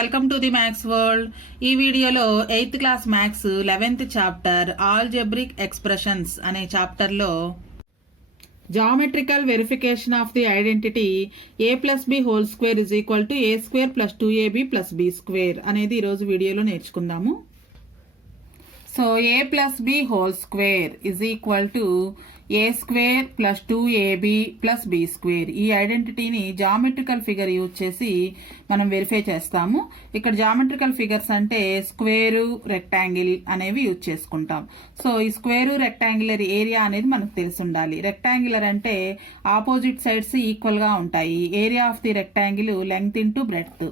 Welcome to the maths world. ఈ వీడియోలో 8th class maths 11th chapter algebraic expressions అనే చాప్టర్లో geometrical verification of the identity a+b² = a² + 2ab + b² అనేది ఈరోజు వీడియోలో నేర్చుకుందాము. So a+b² = a² + 2ab + b². ఈ ఐడెంటిటీని జామెట్రికల్ ఫిగర్ యూజ్ చేసి మనం వెరిఫై చేస్తాము. ఇక్కడ జామెట్రికల్ ఫిగర్స్ అంటే స్క్వేరు, రెక్టాంగిల్ అనేవి యూజ్ చేసుకుంటాం. సో ఈ స్క్వేరు, రెక్టాంగులర్ ఏరియా అనేది మనకు తెలిసి ఉండాలి. రెక్టాంగులర్ అంటే ఆపోజిట్ సైడ్స్ ఈక్వల్గా ఉంటాయి. Area of the rectangle length into breadth.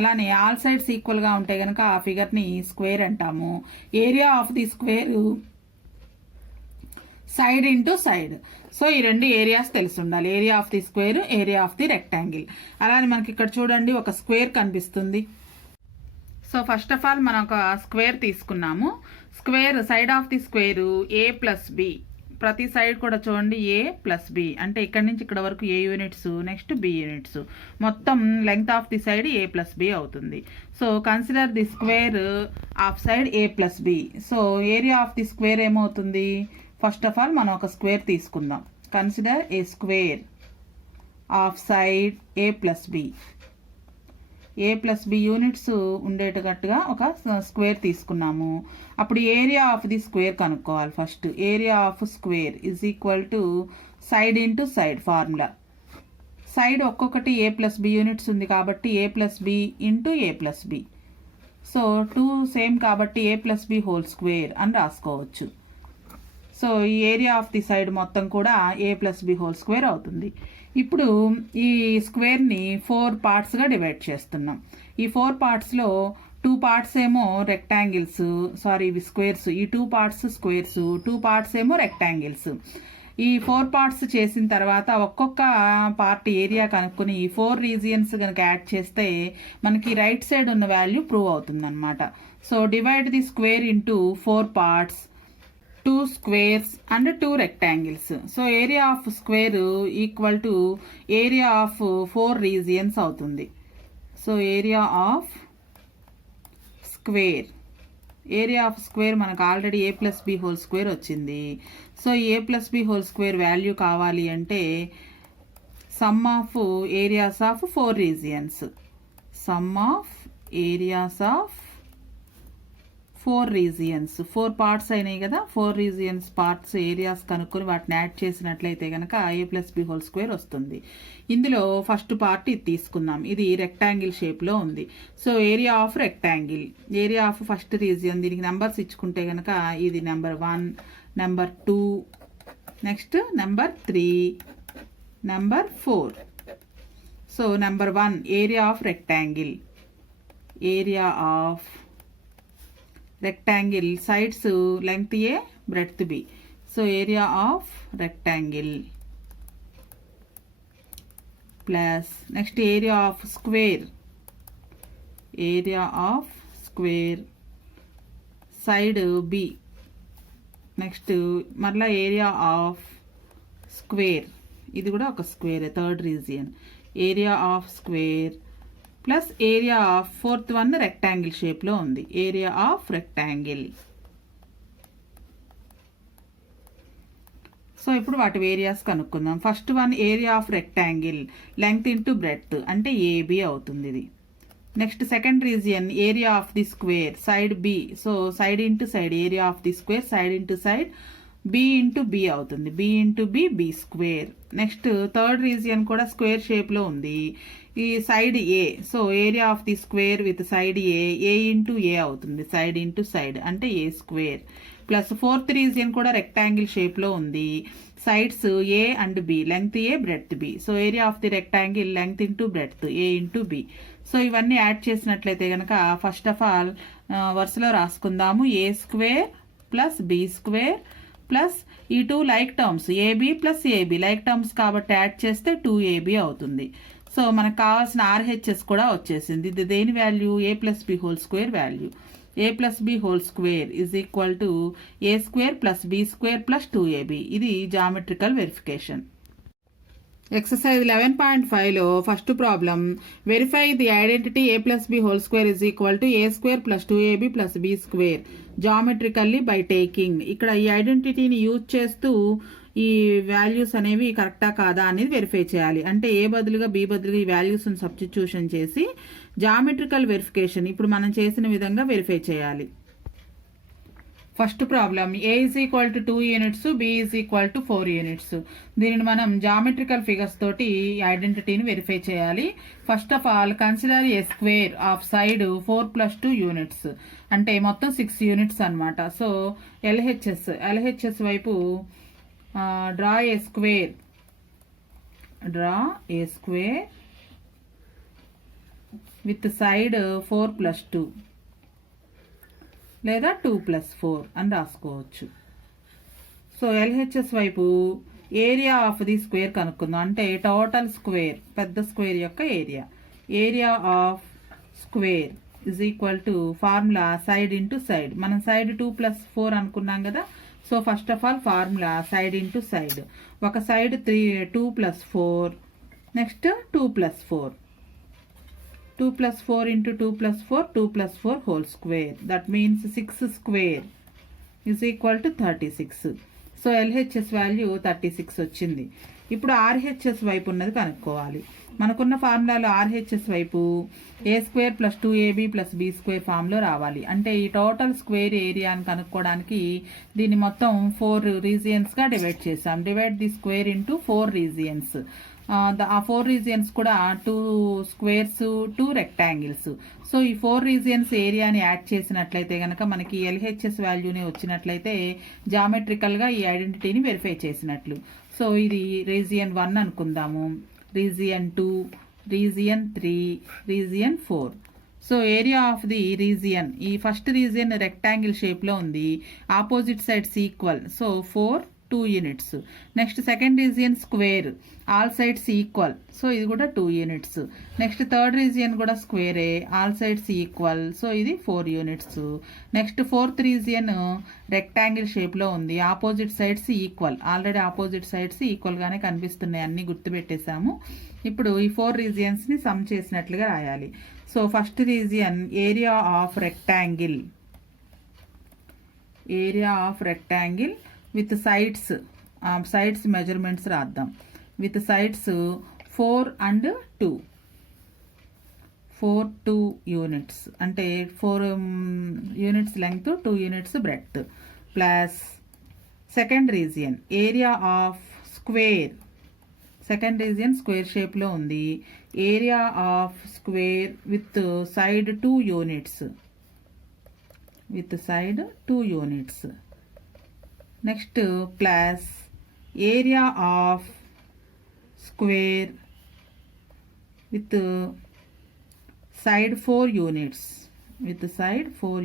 అలానే ఆల్ సైడ్స్ ఈక్వల్గా ఉంటే కనుక ఆ ఫిగర్ని స్క్వేర్ అంటాము. Area of the square side into side. So ఈ రెండు ఏరియాస్ తెలిసి ఉండాలి, area of the square, area of the rectangle. అలానే మనకి ఇక్కడ చూడండి ఒక స్క్వేర్ కనిపిస్తుంది. సో ఫస్ట్ ఆఫ్ ఆల్ మనం ఒక స్క్వేర్ తీసుకున్నాము. Square side of the square a+b, ప్రతి సైడ్ కూడా చూడండి a+b అంటే ఇక్కడ నుంచి ఇక్కడ వరకు a units, next b units, మొత్తం length of the side a+b అవుతుంది. So consider the square of side a+b. So area of the square ఏమవుతుంది? ఫస్ట్ ఆఫ్ ఆల్ మనం ఒక స్క్వేర్ తీసుకుందాం. Consider a square of side a+b. a+b units ఉండేటట్టుగా ఒక square తీసుకున్నాము. అప్పుడు ఏరియా ఆఫ్ ది స్క్వేర్ కనుక్కోవాలి. First area of square = side into side formula. Side ఒక్కొక్కటి a+b యూనిట్స్ ఉంది కాబట్టి a+b × a+b. సో 2 సేమ్ కాబట్టి a+b² అని రాసుకోవచ్చు. సో ఈ ఏరియా ఆఫ్ ది సైడ్ మొత్తం కూడా a+b² అవుతుంది. ఇప్పుడు ఈ స్క్వేర్ని 4 పార్ట్స్గా డివైడ్ చేస్తున్నాం. ఈ 4 పార్ట్స్లో 2 పార్ట్స్ ఏమో రెక్టాంగిల్స్, ఇవి స్క్వేర్స్. ఈ 2 పార్ట్స్ స్క్వేర్స్, 2 పార్ట్స్ ఏమో రెక్టాంగిల్స్. ఈ 4 పార్ట్స్ చేసిన తర్వాత ఒక్కొక్క పార్ట్ ఏరియా కనుక్కొని ఈ 4 రీజియన్స్ కనుక యాడ్ చేస్తే మనకి రైట్ సైడ్ ఉన్న వాల్యూ ప్రూవ్ అవుతుంది అనమాట. So divide the square into 4 parts, 2 squares and 2 rectangles. So area of square = area of 4 regions అవుతుంది. సో ఏరియా ఆఫ్ స్క్వేర్ మనకు ఆల్రెడీ a+b² వచ్చింది. సో a+b² వాల్యూ కావాలి అంటే some of areas of 4 regions, some of areas of 4 regions. 4 parts అయినాయి కదా, 4 regions parts areas కనుక్కొని వాటిని add చేసినట్లయితే కనుక a+b² వస్తుంది. ఇందులో ఫస్ట్ పార్ట్ ఇది తీసుకుందాం. ఇది రెక్టాంగిల్ షేప్లో ఉంది. So area of rectangle, area of first region, దీనికి నెంబర్స్ ఇచ్చుకుంటే కనుక ఇది number 1, number 2, next number 3, number 4. So number 1 area of rectangle, area of rectangle sides length a, breadth b. So area of rectangle plus next area of square, side b. Next మరలా area of square, ఇది కూడా ఒక square, third region. Area of square plus area of 4th one rectangle షేప్లో ఉంది, area of rectangle. So ఇప్పుడు వాటి areas కనుక్కుందాం. First one area of rectangle length into breadth అంటే AB అవుతుంది ఇది. Next second region area of the square side B. So side into side, area of the square side into side b into b అవుతుంది, b into b b². Next third region కూడా square షేప్లో ఉంది, ఈ side a. So area of the square with side a into a అవుతుంది, side into side అంటే a². Plus 4th region కూడా rectangle షేప్లో ఉంది, sides a and b, length a, breadth b. So area of the rectangle length into breadth a into b. So ఇవన్నీ add చేసినట్లయితే కనుక first of all వరుసలో రాసుకుందాము. a² plus b² plus ఈ 2 like terms AB plus AB like terms కాబట్టి add చేస్తే 2AB అవుతుంది. So మనకు కావాల్సిన RHS కూడా వచ్చేసింది. ఇది దేని value? a+b² value. a+b² = a² + b² + 2ab. ఇది జామెట్రికల్ వెరిఫికేషన్. ఎక్సర్సైజ్ 11.5లో first problem verify the identity a plus b whole square is equal to a square plus 2ab plus b square geometrically by taking. ఇక్కడ ఈ ఐడెంటిటీని use చేస్తూ ఈ values అనేవి కరెక్టా కాదా అనేది వెరిఫై చేయాలి. అంటే ఏ బదులుగా బి బదులుగా ఈ వాల్యూస్ని సబ్స్టిట్యూషన్ చేసి జామెట్రికల్ వెరిఫికేషన్ ఇప్పుడు మనం చేసిన విధంగా వెరిఫై చేయాలి. First problem a is equal to 2 units, b is equal to 4 units. దీనిని మనం జామెట్రికల్ ఫిగర్స్ తోటి ఐడెంటిటీని వెరిఫై చేయాలి. First of all consider a square of side 4 plus 2 units, అంటే మొత్తం 6 యూనిట్స్ అనమాట. సో ఎల్హెచ్ఎస్ వైపు draw A square with side 4 plus 2 లేదా 2 plus 4 అని రాసుకోవచ్చు. సో ఎల్హెచ్ఎస్ వైపు ఏరియా ఆఫ్ ది స్క్వేర్ కనుక్కుందాం. అంటే టోటల్ స్క్వేర్, పెద్ద స్క్వేర్ యొక్క area of square is equal to formula side into side. మనం సైడ్ 2 ప్లస్ 4 అనుకున్నాం కదా. So first of all formula side into side. ఒక side 2 plus 4, next 2 plus 4. 2 plus 4 into 2 plus 4, 2 plus 4 whole square. That means 6 square is equal to 36. So LHS value 36 వచ్చింది. ఇప్పుడు RHS వైపు ఉన్నది కనుక్కోవాలి. మనకున్న ఫార్ములాలో RHS వైపు a square plus 2ab plus b square ఫామ్లో రావాలి. అంటే ఈ టోటల్ స్క్వేర్ ఏరియాని కనుక్కోవడానికి దీన్ని మొత్తం 4 రీజియన్స్గా డివైడ్ చేసాం. Divide the square into 4 regions. ఆ 4 రీజియన్స్ కూడా 2 స్క్వేర్స్ 2 రెక్టాంగిల్స్. సో ఈ 4 రీజియన్స్ ఏరియాని యాడ్ చేసినట్లయితే కనుక మనకి ఎల్హెచ్ఎస్ వాల్యూని వచ్చినట్లయితే జామెట్రికల్గా ఈ ఐడెంటిటీని వెరిఫై చేసినట్లు. సో ఇది రీజియన్ 1 అనుకుందాము, region 2, region 3, region 4. So area of the region, ఈ ఫస్ట్ రీజియన్ రెక్టాంగిల్ షేప్లో ఉంది, opposite sides equal. So 4 2 units. Next second region square, all sides equal. So ఇది కూడా 2 యూనిట్స్. నెక్స్ట్ థర్డ్ రీజియన్ కూడా స్క్వేరే, all sides equal. So ఇది 4 units. Next fourth region rectangle షేప్లో ఉంది, opposite sides equal. Already opposite sides ఈక్వల్గానే కనిపిస్తున్నాయి, అన్నీ గుర్తుపెట్టేశాము. ఇప్పుడు ఈ 4 రీజియన్స్ని సమ్ చేసినట్లుగా రాయాలి. So first region area of rectangle with sides measurements రాద్దాం. విత్ సైడ్స్ 4 and 2 యూనిట్స్, అంటే 4 units length, 2 units breadth. Plus second region area of square, second region square షేప్లో ఉంది, area of square with side 2 units. Next plus area of square with side 4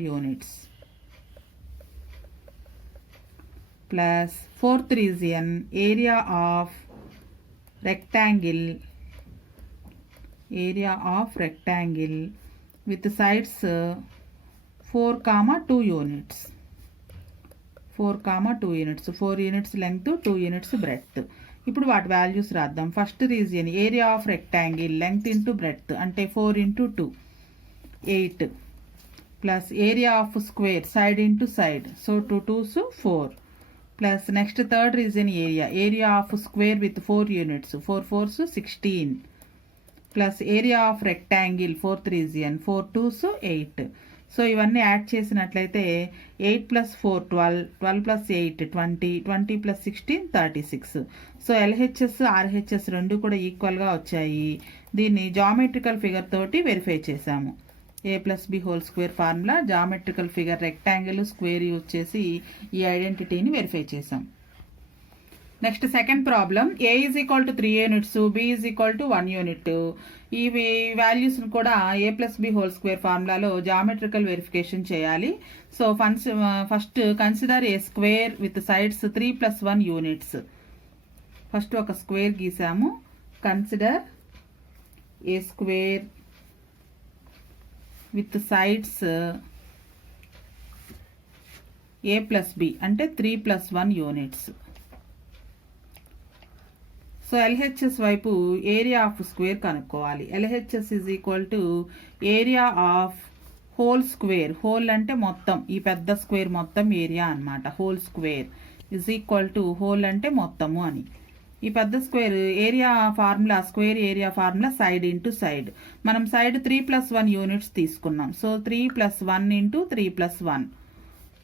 units. Plus fourth region area of rectangle with sides 4, 2 units. 4 units length, 2 units breadth. ఇప్పుడు వాటి values రాద్దాం. First region area of rectangle length into breadth, అంటే 4 into 2 8. Plus area of square side into side, so 2 2s 4. Plus next third region area of square with 4 units, 4 4s 16. Plus area of rectangle fourth region 4 2s 8. So ఇవన్నీ add చేసినట్లయితే 8 + 4 12, 12 + 8 20, 20 + 16 36. So LHS RHS రెండు కూడా ఈక్వల్గా వచ్చాయి. దీన్ని geometrical figure తోటి verify చేశాము. a + b whole square formula, geometrical figure rectangle square use చేసి ఈ ఐడెంటిటీని వెరిఫై చేసాం. Next second problem a is equal to 3 units, b is equal to 1 unit. ఈ వాల్యూస్ని కూడా a + b హోల్ స్క్వేర్ ఫార్ములాలో జామెట్రికల్ వెరిఫికేషన్ చేయాలి. So first consider a square with sides 3 + 1 units. First ఒక స్క్వేర్ గీసాము. Consider a square with sides a + b, అంటే 3 + 1 units. So LHS వైపు area of square కనుక్కోవాలి. LHS is equal to area of whole square. Whole అంటే మొత్తం, ఈ పెద్ద square మొత్తం ఏరియా అనమాట. Whole square is equal to whole అంటే మొత్తము అని. ఈ పెద్ద square area formula, square area formula side into side. మనం సైడ్ 3+1 యూనిట్స్ తీసుకున్నాం. So 3+1 into 3+1,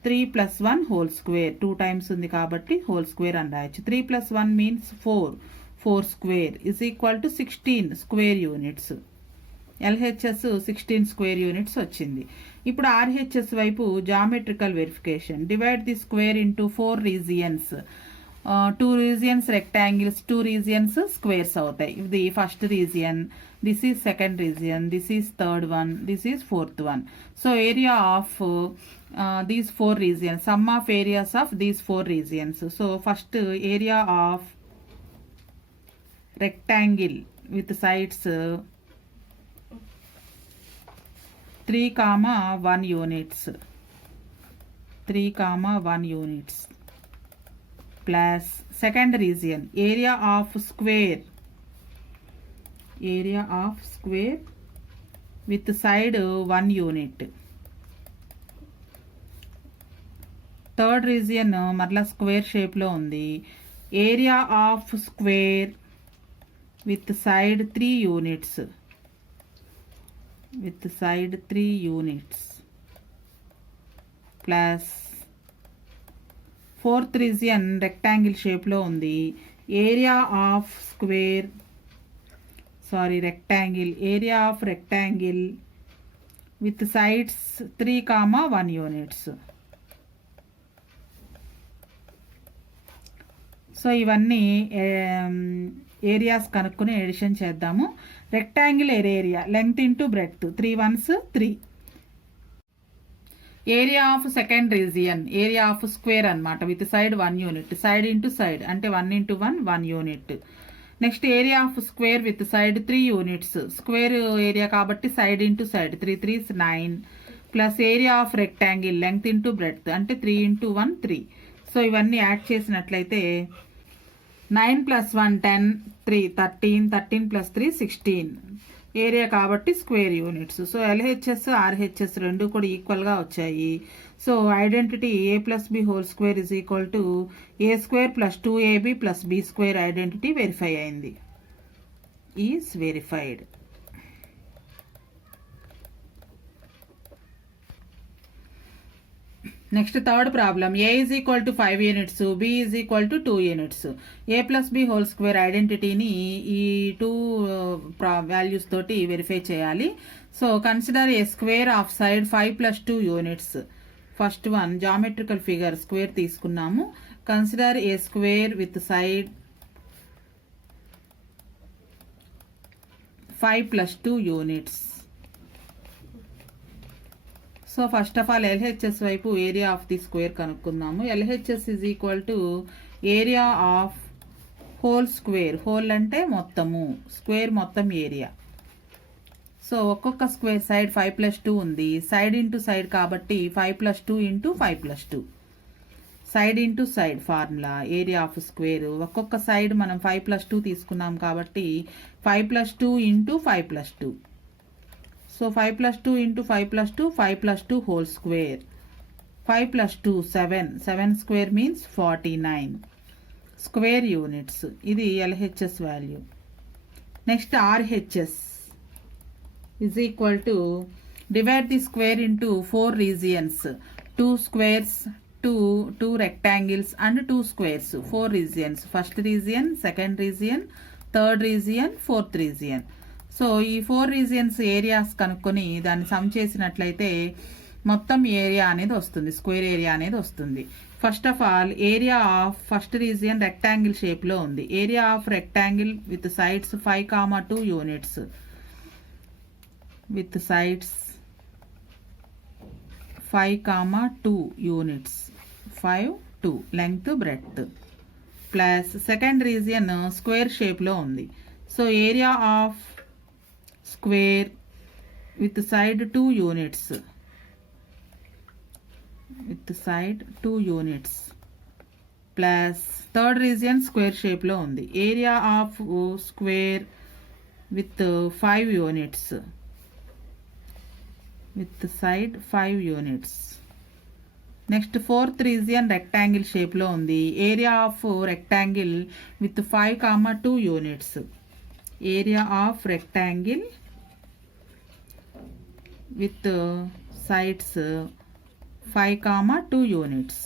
3+1 whole square. 2 times ఉంది కాబట్టి హోల్ స్క్వేర్ అని రాయొచ్చు. 3+1 means 4. 4 square is equal to 16 square units. LHS 16 square units వచ్చింది. ఇప్పుడు ఆర్హెచ్ఎస్ వైపు geometrical verification. Divide the square into 4 regions. 2 regions rectangles, 2 regions squares అవుతాయి. ఇది first region, this is second region, this is third one, this is fourth one. So area of these 4 regions, sum of areas of these 4 regions. So first area of rectangle with sides 3,1 units, 3,1 units plus second region area of square with side 1 unit. Third region మరలా square షేప్లో ఉంది. Area of square with side 3 units, plus fourth region rectangle షేప్లో ఉంది. Area of area of rectangle with sides 3,1 units. So ఇవన్నీ areas కనుక్కుని addition చేద్దాము. Rectangle area length into breadth 3 1s 3. Area of second region area of square అనమాట, with side 1 unit, side into side అంటే 1 × 1 1 unit. Next area of square with side 3 units, square area కాబట్టి side into side 3 3s 9, plus area of rectangle length into breadth అంటే 3 × 1 3. So ఇవన్నీ add చేసినట్లయితే 9 + 1 10, 3 13, 13 + 3 16 area కాబట్టి square units. So LHS RHS రెండు కూడా ఈక్వల్గా వచ్చాయి. So identity a+b² is equal to a² + 2ab + b² identity verify అయింది, is verified. Next third problem. a is equal to 5 units, b is equal to 2 units. a+b² ఐడెంటిటీని ఈ 2 values తోటి verify చేయాలి. So consider a square of side 5 + 2 units. First one geometrical figure square తీసుకున్నాము. Consider a square with side 5 + 2 units. So first of all LHS వైపు area of the square కనుక్కుందాము. LHS is equal to area of whole square. Whole అంటే మొత్తము, square మొత్తం area. So ఒక్కొక్క square side 5 + 2 ఉంది, side into side కాబట్టి 5 + 2 × 5 + 2. Side into side formula area of square. ఒక్కొక్క side మనం 5 + 2 తీసుకున్నాం కాబట్టి 5 + 2 × 5 + 2. So 5 + 2 × 5 + 2, 5 + 2 whole square. 5 + 2 7, 7 square means 49 square units. ఇది LHS value. Next RHS is equal to divide the square into 4 regions, 2 squares, 2 rectangles and 2 squares. 4 regions, first region, second region, third region, fourth region. So ఈ 4 regions areas కనుక్కొని దాన్ని some చేసినట్లయితే మొత్తం area అనేది వస్తుంది, square area అనేది వస్తుంది. First of all area of first region rectangle షేప్లో ఉంది. Area of rectangle with sides 5,2 units, with sides 5,2 units, 5 2 length breadth, plus second region square షేప్లో ఉంది. So area of square with side 2 units, with side 2 units, plus third region square షేప్లో ఉంది. Area of square with 5 units with side 5 units. Next fourth region rectangle షేప్లో ఉంది. Area of rectangle with 5, 2 units. Area of rectangle with sides 5, 2 units.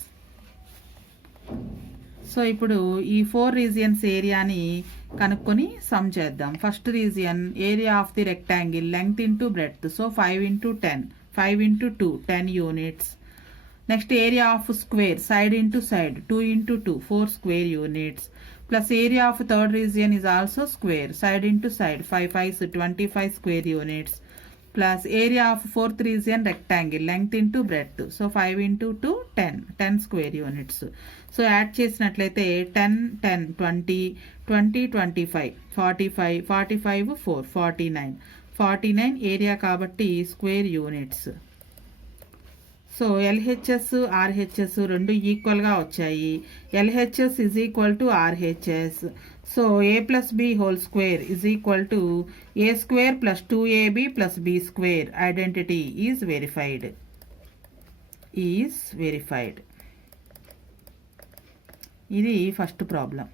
So ఇప్పుడు ఈ 4 regions ఏరియాని కనుక్కొని some చేద్దాం. First region area of the rectangle length into breadth, so 5 into 10, 5 into 2, 10 units. Next area of square side into side 2 into 2, 4 square units. Plus area of third region is also square side into side 5 5s 25 square units. Plus area of fourth region rectangle length into breadth, so 5 into 2, 10 square units. So add చేసినట్లయితే 10 10 20 20 25 45 45 4 49 area కాబట్టి square units. So LHS RHS రెండు ఈక్వల్గా వచ్చాయి. LHS is equal to RHS. So a plus b whole square is equal to a square plus 2ab plus b square. Identity is verified. ఇది first problem.